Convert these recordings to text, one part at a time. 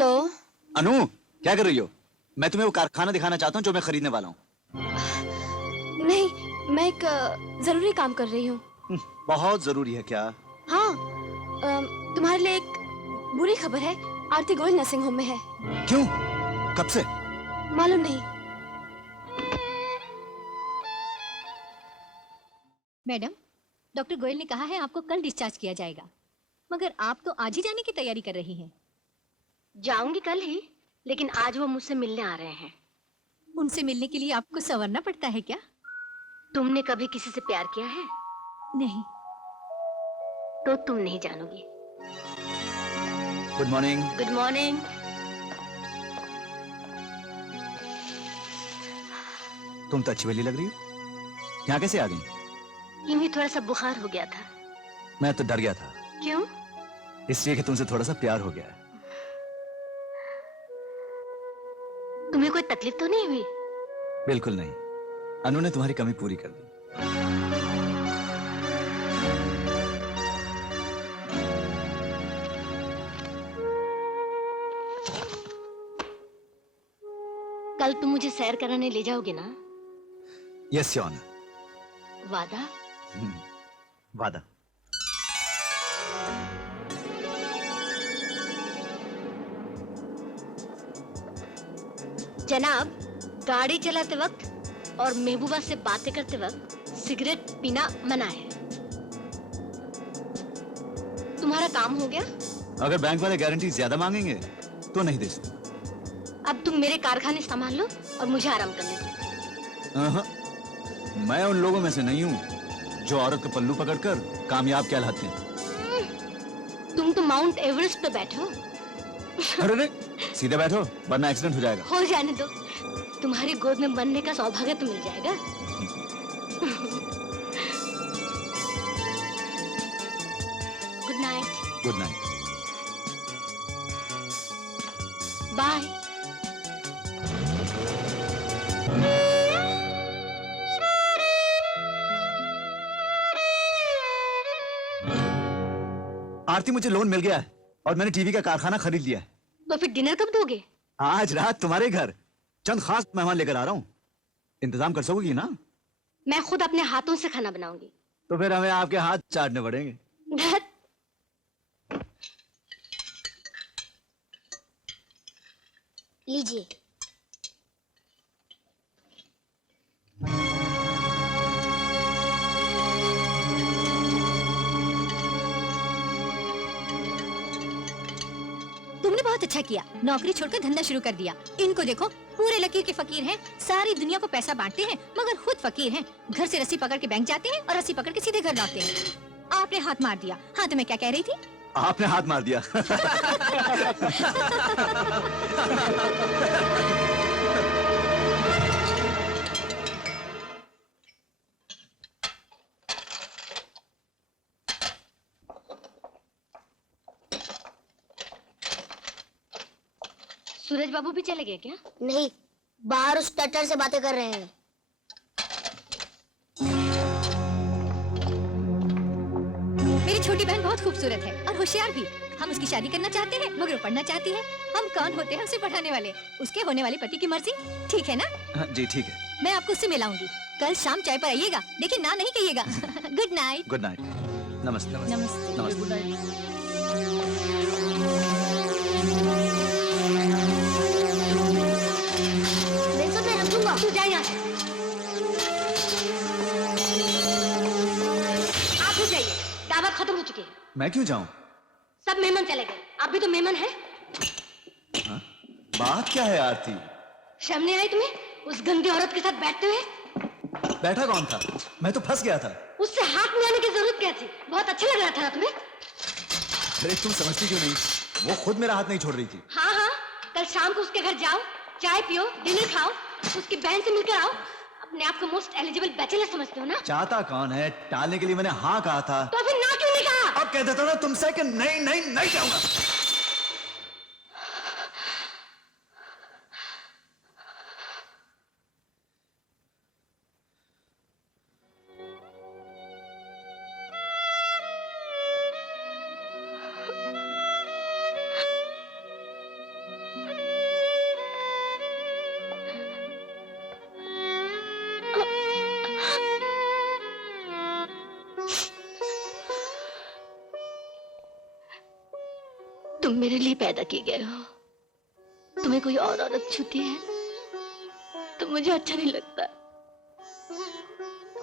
Hello. अनु, क्या कर रही हो? मैं तुम्हें वो कारखाना दिखाना चाहता हूँ जो मैं खरीदने वाला हूँ। नहीं, मैं एक जरूरी काम कर रही हूँ। बहुत जरूरी है क्या? हाँ, तुम्हारे लिए एक बुरी खबर है। आरती गोयल नर्सिंग होम में है। क्यों? कब से? मालूम नहीं। मैडम, डॉक्टर गोयल ने कहा है आपको कल डिस्चार्ज किया जाएगा, मगर आप तो आज ही जाने की तैयारी कर रही हैं। जाऊंगी कल ही, लेकिन आज वो मुझसे मिलने आ रहे हैं। उनसे मिलने के लिए आपको संवरना पड़ता है क्या? तुमने कभी किसी से प्यार किया है? नहीं। तो तुम नहीं जानोगी। Good morning. Good morning. तुम तो अच्छी वाली लग रही हो। यहाँ कैसे आ गई? यूं ही थोड़ा सा बुखार हो गया था। मैं तो डर गया था। क्यों? इसलिए कि तुमसे थोड़ा सा प्यार हो गया है। तुम्हें कोई तकलीफ तो नहीं हुई? बिल्कुल नहीं। अनु ने तुम्हारी कमी पूरी कर दी। कल तुम मुझे सैर कराने ले जाओगे ना? Yes your honour. वादा? वादा। जनाब, गाड़ी चलाते वक्त और महबूबा से बातें करते वक्त सिगरेट पीना मना है। तुम्हारा काम हो गया? अगर बैंक वाले गारंटी ज्यादा मांगेंगे तो नहीं दे सकते। अब तुम मेरे कारखाने संभाल लो और मुझे आराम करने दो। मैं उन लोगों में से नहीं हूँ जो औरत का पल्लू पकड़कर कामयाब कहलाते हैं। तुम तो माउंट एवरेस्ट पे बैठो। अरे नहीं, सीधे बैठो वरना एक्सीडेंट हो जाएगा। हो जाने दो, तुम्हारी गोद में बनने का सौभाग्य तो मिल जाएगा। Good night. Good night. Bye. Aarti, मुझे लोन मिल गया है और मैंने टीवी का कारखाना खरीद लिया है। तो फिर डिनर कब दोगे? आज रात तुम्हारे घर चंद खास मेहमान लेकर आ रहा हूँ। इंतजाम कर सकोगी ना? मैं खुद अपने हाथों से खाना बनाऊंगी। तो फिर हमें आपके हाथ चाटने पड़ेंगे। धत। लीजिए। तुमने बहुत अच्छा किया, नौकरी छोड़कर धंधा शुरू कर दिया। इनको देखो, पूरे लकीर के फकीर हैं, सारी दुनिया को पैसा बांटते हैं मगर खुद फकीर हैं। घर से रस्सी पकड़ के बैंक जाते हैं और रस्सी पकड़ के सीधे घर लौटते हैं। आपने हाथ मार दिया। हाँ, तो मैं क्या कह रही थी? आपने हाथ मार दिया। सूरज बाबू भी चले गए क्या? नहीं, बाहर उस टटर से बातें कर रहे हैं। मेरी छोटी बहन बहुत खूबसूरत है और होशियार भी। हम उसकी शादी करना चाहते हैं मगर वो पढ़ना चाहती है। हम कौन होते हैं उसे पढ़ाने वाले? उसके होने वाले पति की मर्जी। ठीक है ना? जी ठीक है। मैं आपको उससे मिलाऊंगी। कल शाम चाय पर आइएगा, लेकिन ना नहीं कहिएगा। Good night. Good night. नमस्ते। नमस्ते। नमस्ते। Good night. तू जा यहाँ से। आप भी जाइए, दावत खत्म हो चुकी है। मैं क्यों जाऊं? सब मेहमान चले गए, आप भी तो मेहमान हैं। हाँ? बात क्या है आरती? शर्म नहीं आई तुम्हें उस गंदी औरत के साथ बैठते हुए? बैठा कौन था? मैं तो फंस गया था। उससे हाथ मिलाने की जरूरत क्या थी? बहुत अच्छा लग रहा था ना तुम्हें? अरे तुम समझती क्यों नहीं? वो खुद मेरा हाथ नहीं छोड़ रही थी। हाँ हाँ, कल शाम को उसके घर जाओ, चाय पियो, डिनर खाओ, उसकी बहन से मिलकर आओ। अपने आप को मोस्ट एलिजिबल बैचलर समझते हो ना? चाहता कौन है? टालने के लिए मैंने हाँ कहा था। तो फिर ना क्यों नहीं कहा? अब कह देता ना तुमसे कि नहीं नहीं नहीं जाऊंगा। तुम मेरे लिए पैदा किए गए हो। तुम्हें कोई और औरत छूती है तो मुझे अच्छा नहीं लगता।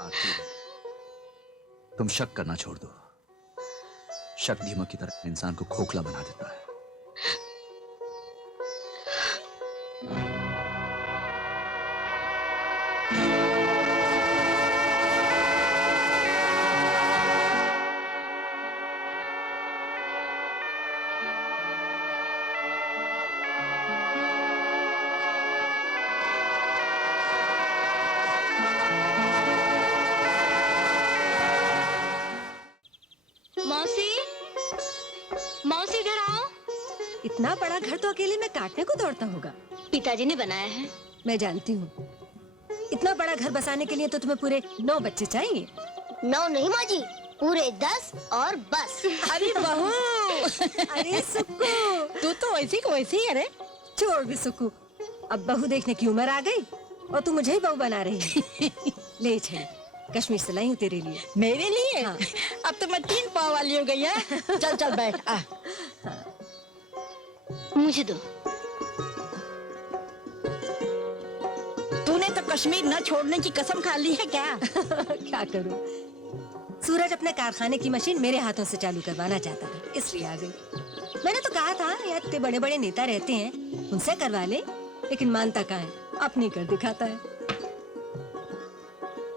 आरती, तुम शक करना छोड़ दो। शक दीमक की तरह इंसान को खोखला बना देता है। मौसी, मौसी इधर आओ। इतना बड़ा घर तो अकेले में काटने को दौड़ता होगा। पिताजी ने बनाया है। मैं जानती हूँ। इतना बड़ा घर बसाने के लिए तो तुम्हें पूरे 9 बच्चे चाहिए। 9 नहीं माँ जी, पूरे 10 और बस। अरे बहू, अरे सुक्कू, तू तो वैसी को वैसी ही है रे। छोड़ भी सुक्कू, अब बहू देखने की उम्र आ गई और तू मुझे ही बहू बना रही है। ले छड़ी, कश्मीर से लाई हूँ तेरे लिए। मेरे लिए? हाँ। अब तो मैं 3 पाव वाली हो गई है। चल चल बैठ। आ। मुझे दो। तूने तो कश्मीर न छोड़ने की कसम खा ली है क्या? क्या करूं? सूरज अपने कारखाने की मशीन मेरे हाथों से चालू करवाना चाहता था, इसलिए आ गई। मैंने तो कहा था यार, इतने बड़े बड़े नेता रहते हैं, उनसे करवा ले, लेकिन मानता कहाँ है, अपनी कर दिखाता है।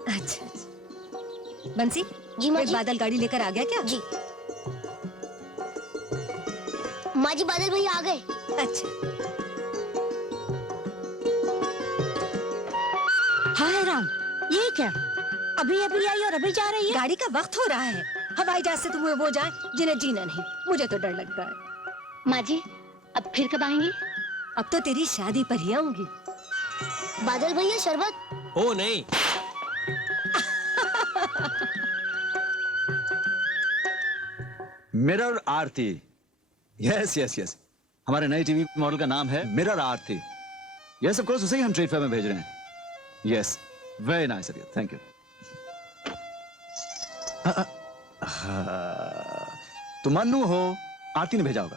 अच्छा, बंसी जी माँ एक जी। बादल गाड़ी लेकर आ गया क्या? जी माँ जी, बादल भैया आ गए। अच्छा। हाय राम, ये क्या? अभी अभी आई और अभी जा रही है? गाड़ी का वक्त हो रहा है। हवाई जहाज से तुम्हें वो जाए जिन्हें जीना नहीं। मुझे तो डर लगता है। माँ जी, अब फिर कब आएंगी? अब तो तेरी शादी पर ही आऊंगी। बादल भैया शरबत। ओ नहीं, मिरर आरती। यस यस यस, हमारे नए टीवी मॉडल का नाम है mirror Aarti. Yes of course, उसे ही हम ट्रेड फेयर में भेज रहे हैं। Yes, very nice, thank you. तुम मन्नू हो, आरती ने भेजा होगा।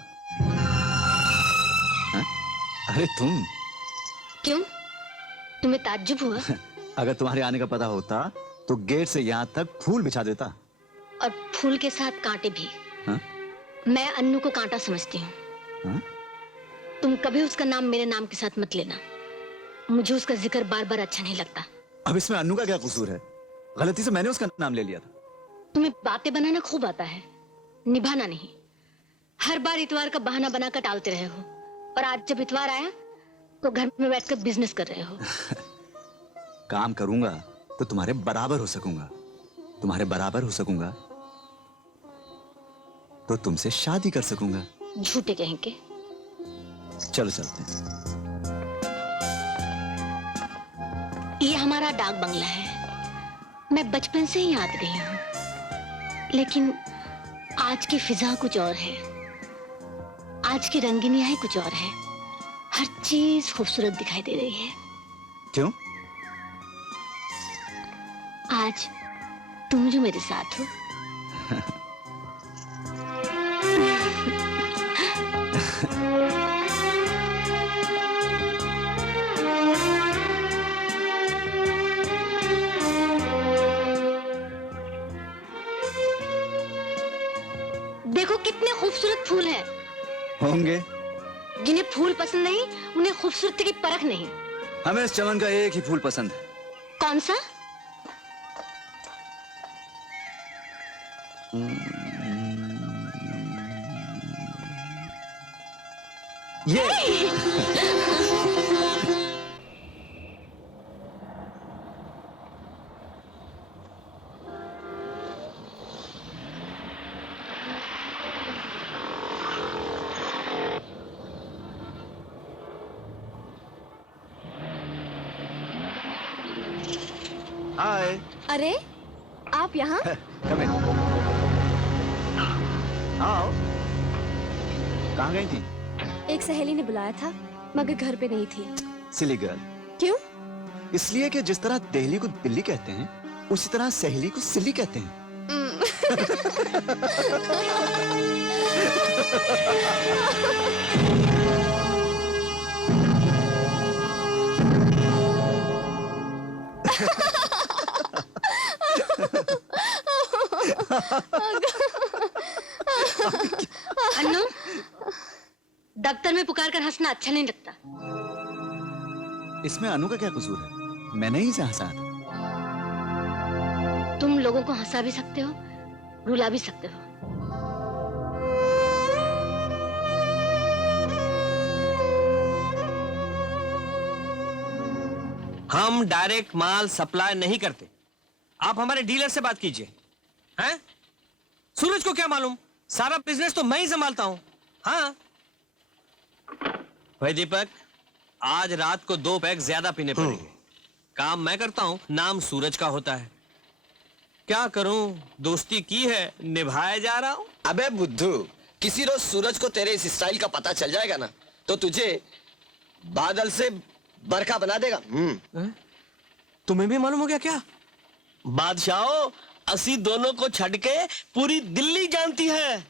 हाँ? अरे तुम, क्यों? तुम्हें ताज्जुब हुआ? अगर तुम्हारे आने का पता होता तो गेट से यहाँ तक फूल बिछा देता। और फूल के साथ कांटे भी। हाँ? मैं अन्नू को कांटा समझती हूँ। हाँ? तुम कभी उसका नाम मेरे नाम के साथ मत लेना। मुझे उसका जिक्र बार बार अच्छा नहीं लगता। अब इसमें अन्नू का क्या कसूर है? गलती से मैंने उसका नाम ले लिया था। तुम्हें बातें बनाना खूब आता है, निभाना नहीं। हर बार इतवार का बहाना बनाकर टालते रहे हो, और आज जब इतवार आया तो घर में बैठकर बिजनेस कर रहे हो। काम करूंगा तो तुम्हारे बराबर हो सकूंगा। तुम्हारे बराबर हो सकूंगा तो तुमसे शादी कर सकूंगा। झूठे कहीं के। चलो चलते हैं। ये हमारा डाक बंगला है। मैं बचपन से ही याद रही हूँ, लेकिन आज की फिजा कुछ और है। आज की रंगीनियां ही कुछ और है। हर चीज खूबसूरत दिखाई दे रही है। क्यों? आज तुम जो मेरे साथ हो। देखो कितने खूबसूरत फूल हैं। होंगे। जिन्हें फूल पसंद नहीं, उन्हें खूबसूरती की परख नहीं। हमें इस चमन का एक ही फूल पसंद है। कौन सा? ये। हाय। अरे आप यहाँ? कम इन। आओ। कहाँ गई थी? एक सहेली ने बुलाया था, मगर घर पे नहीं थी। Silly girl. क्यों? इसलिए कि जिस तरह दिल्ली को दिल्ली कहते हैं, उसी तरह सहेली को सिल्ली कहते हैं। अन्नू, दफ्तर में पुकार कर हंसना अच्छा नहीं लगता। इसमें अनु का क्या कसूर है? मैंने ही इसे हंसाया था। तुम लोगों को हंसा भी सकते हो, रुला भी सकते हो। हम डायरेक्ट माल सप्लाई नहीं करते। आप हमारे डीलर से बात कीजिए। हैं? सूरज को क्या मालूम? सारा बिजनेस तो मैं ही संभालता हूं। हाँ भाई दीपक, आज रात को 2 पैक ज्यादा पीने पड़ेंगे। काम मैं करता हूं, नाम सूरज का होता है। क्या करूं, दोस्ती की है, निभाया जा रहा हूं। अबे बुद्धू, किसी रोज सूरज को तेरे इस स्टाइल का पता चल जाएगा ना, तो तुझे बादल से बरखा बना देगा। तुम्हें भी मालूम हो गया क्या? बादशाह असी दोनों को छड़ के पूरी दिल्ली जानती है।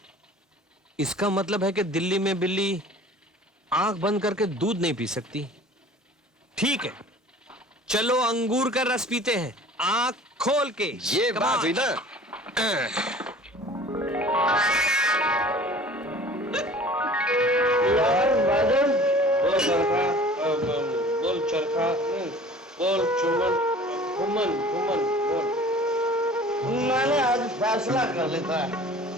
इसका मतलब है कि दिल्ली में बिल्ली आंख बंद करके दूध नहीं पी सकती। ठीक है, चलो अंगूर का रस पीते हैं, आंख खोल के। ये Come बात on. हुई ना। बोल चरखा, बोल चुमन, घुमन घुमन बोल। मैंने आज फैसला कर लेता है।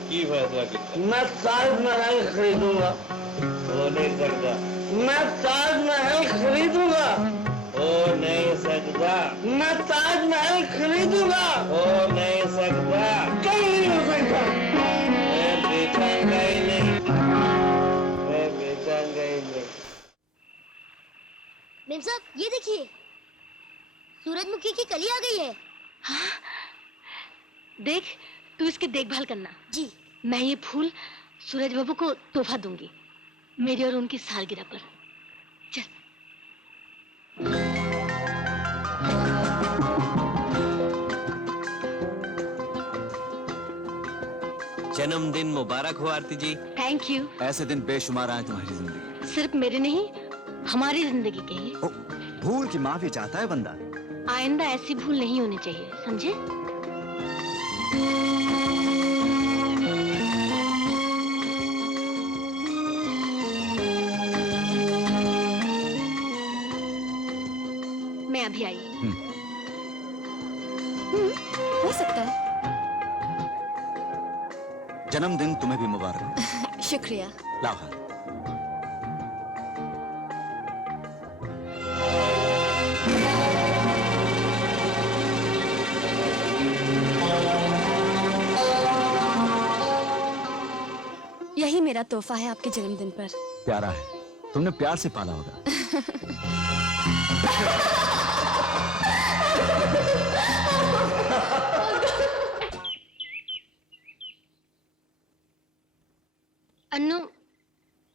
की फैसला किया? मैं ताजमहल खरीदूंगा। हो नहीं सकता। मैं ताजमहल खरीदूंगा। हो नहीं सकता। मैं ताजमहल खरीदूंगा। हो नहीं सकता। क्यों नहीं हो सकता? मैं बेचूंगा ही नहीं। मैं बेचूंगा ही नहीं। मेम साहब ये देखिए, सूरजमुखी की कली आ गई है। देख, तू इसकी देखभाल करना। जी। मैं ये फूल सूरज बाबू को तोहफा दूंगी, मेरी और उनकी सालगिरह पर। चल। जन्मदिन मुबारक हो आरती जी। Thank you. ऐसे दिन बेशुमार आए तुम्हारी जिंदगी। सिर्फ मेरे नहीं, हमारी जिंदगी के ही। ओ, भूल की माफी चाहता है बंदा। आइंदा ऐसी भूल नहीं होनी चाहिए, समझे? मैं अभी आई। हो सकता है। जन्मदिन तुम्हें भी मुबारक। शुक्रिया। लाओ हाथ। यही मेरा तोहफा है आपके जन्मदिन पर। प्यारा है, तुमने प्यार से पाला होगा। अन्नू,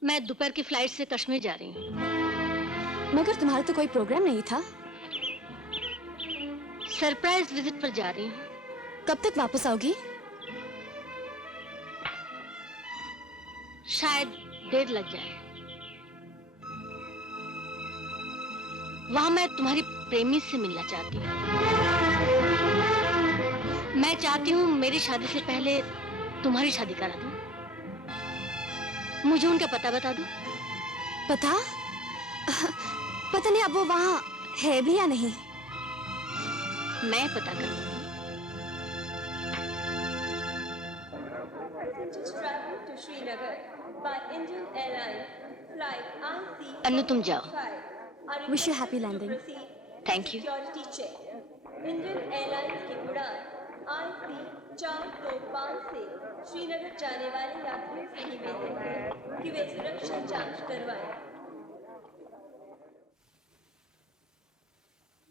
मैं दोपहर की फ्लाइट से कश्मीर जा रही हूँ। मगर तुम्हारा तो कोई प्रोग्राम नहीं था। सरप्राइज विजिट पर जा रही हूँ। कब तक वापस आओगी? शायद देर लग जाए। वहां मैं तुम्हारी प्रेमी से मिलना चाहती हूँ। मैं चाहती हूँ मेरी शादी से पहले तुम्हारी शादी करा दूं। मुझे उनका पता बता दो। पता? पता नहीं अब वो वहाँ है भी या नहीं। मैं पता कर लूंगी। अन्नू तुम जाओ। Wish you happy landing. Thank you. Indian Airlines की उड़ान IC 425 से श्रीनगर जाने वाले यात्रियों से निवेदन है कि वे सुरक्षा जांच करवाएं।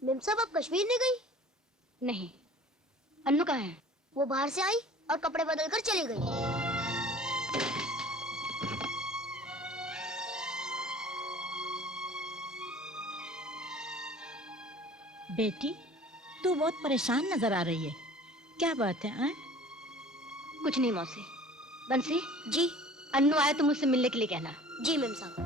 मेम साहब आप कश्मीर नहीं गई? नहीं। अन्नू कहाँ है? वो बाहर से आई और कपड़े बदल कर चली गई। बेटी, तू बहुत परेशान नजर आ रही है। क्या बात है? कुछ नहीं मौसी। बंसी, जी अन्नू आया तो मुझसे मिलने के लिए कहना। जी मैम साहब।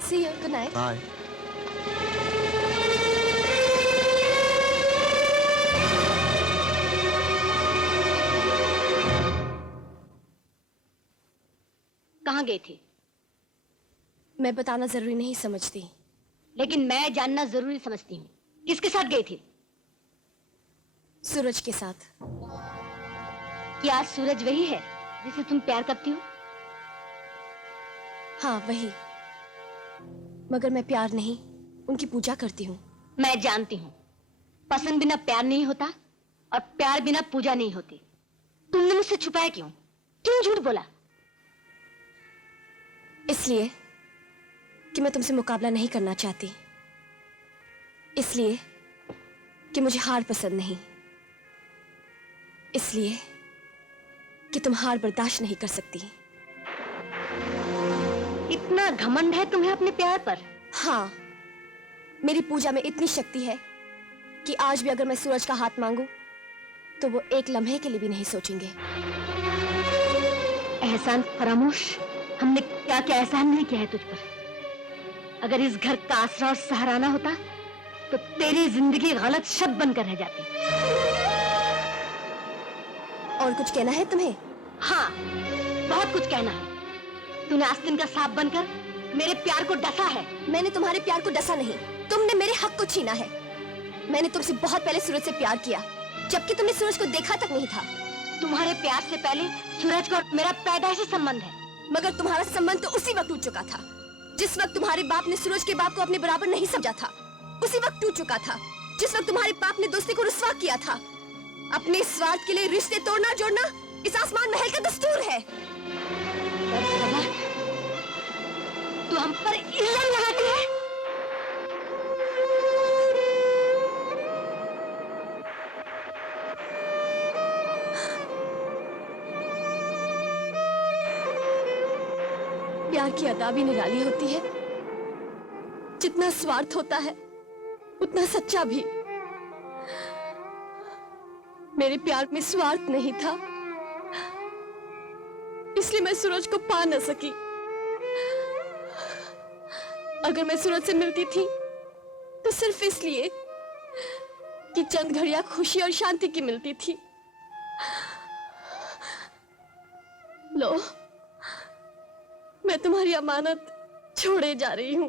See you. Good night. Bye. कहाँ गई थी? मैं बताना जरूरी नहीं समझती। लेकिन मैं जानना जरूरी समझती हूँ। किसके साथ गई थी? सूरज के साथ। क्या सूरज वही है जिसे तुम प्यार करती हो? हाँ वही, मगर मैं प्यार नहीं उनकी पूजा करती हूँ। मैं जानती हूँ, पसंद बिना प्यार नहीं होता और प्यार बिना पूजा नहीं होती। तुमने मुझसे छुपाया क्यों? क्यों झूठ बोला? इसलिए कि मैं तुमसे मुकाबला नहीं करना चाहती, इसलिए कि मुझे हार पसंद नहीं, इसलिए कि तुम हार बर्दाश्त नहीं कर सकती। इतना घमंड है तुम्हें अपने प्यार पर? हाँ, मेरी पूजा में इतनी शक्ति है कि आज भी अगर मैं सूरज का हाथ मांगू तो वो एक लम्हे के लिए भी नहीं सोचेंगे। एहसान फरामोश, हमने क्या क्या एहसान नहीं किया है तुझ पर। अगर इस घर का आसरा और सहाराना होता तो तेरी जिंदगी गलत शब्द बनकर रह जाती। और कुछ कहना है तुम्हें? हाँ, बहुत कुछ कहना है। तूने आस्तीन का सांप बनकर मेरे प्यार को डसा है। मैंने तुम्हारे प्यार को डसा नहीं, तुमने मेरे हक को छीना है। मैंने तुमसे बहुत पहले सूरज से प्यार किया, जबकि तुमने सूरज को देखा तक नहीं था। तुम्हारे प्यार से पहले सूरज का मेरा पैदाइशी संबंध है। मगर तुम्हारा संबंध तो उसी वक्त टूट चुका था जिस वक्त तुम्हारे बाप ने सूरज के बाप को अपने बराबर नहीं समझा था। उसी वक्त टूट चुका था जिस वक्त तुम्हारे बाप ने दोस्ती को रुस्वा किया था। अपने स्वार्थ के लिए रिश्ते तोड़ना जोड़ना इस आसमान महल का दस्तूर है। तू हम पर इल्जाम लगाती है। प्यार की अदा भी निराली होती है। जितना स्वार्थ होता है उतना सच्चा भी। मेरे प्यार में स्वार्थ नहीं था, इसलिए मैं सूरज को पा न सकी। अगर मैं सूरज से मिलती थी तो सिर्फ इसलिए कि चंद घड़ियां खुशी और शांति की मिलती थी। लो, मैं तुम्हारी अमानत छोड़े जा रही हूं।